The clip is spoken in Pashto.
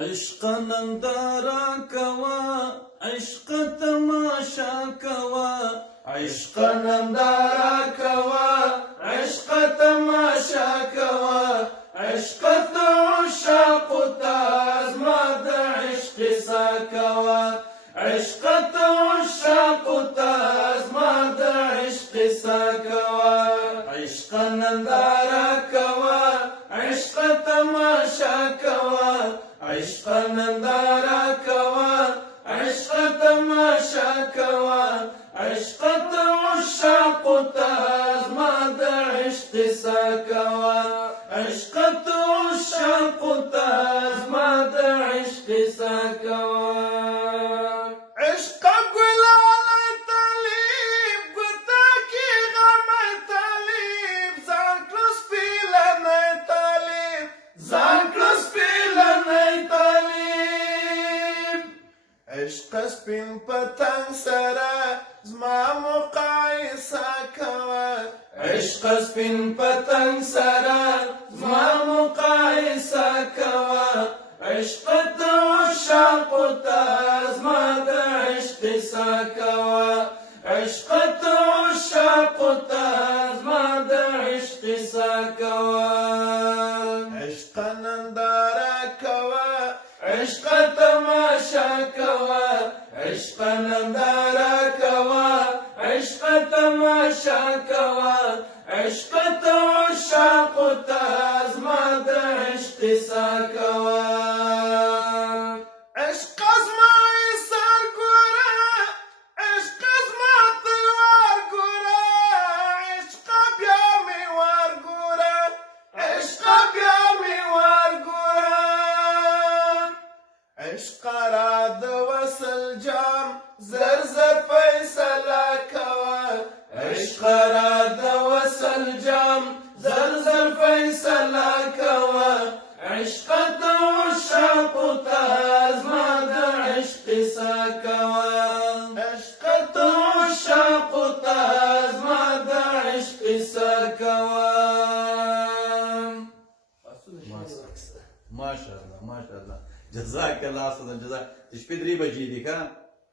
عشق نندارا کوا عشق تماشا کوا عشق نندارا کوا عشق تماشا کوا عشق تو عشاق تاز ما د عشق سا کوا عشق تو عشاق تاز ما د عشق سا کوا عشق نندارا کوا عشق تماشا کوا عشق نندارا کوا عشق تماشا کوا عشق تو عشاق تاز ما د عشق سا کوا عشق تو عشاق تاز ما د عشق سا کوا عشق گلال طالب گتا کی غم طالب زان کلوس پیلن طالب زان کلوس پیلن طالب عشق سپین پتنگ سره زما مقایسه کوه عشق سپین پتنگ سره زما مقایسه کوه عشق تو عشاق تاز ما د عشق سا کوه عشق تو عشاق تاز ما د عشق سا کوه عشق ننداره کوه عشق تماشا کوا عشق نندارا کوا عشق تماشا کوا عشق تو عشاق تاز ما د عشق سا کوا عشق زما ایسار گوره عشق زما تلوار گوره عشق بیا می وار گوره عشق بیا می وار ګوره عشق را د وصل جام زر زر فیصله کوه عشق را د وصل جام زر زر فیصله کوه عشق تو عشاق تاز ما د عشق سا کوه عشق تو عشاق تاز ما د عشق سا کوه ماشاءالله ماشاءالله جزاك الله احسن الجزاء. د شپې 3 بجې دي که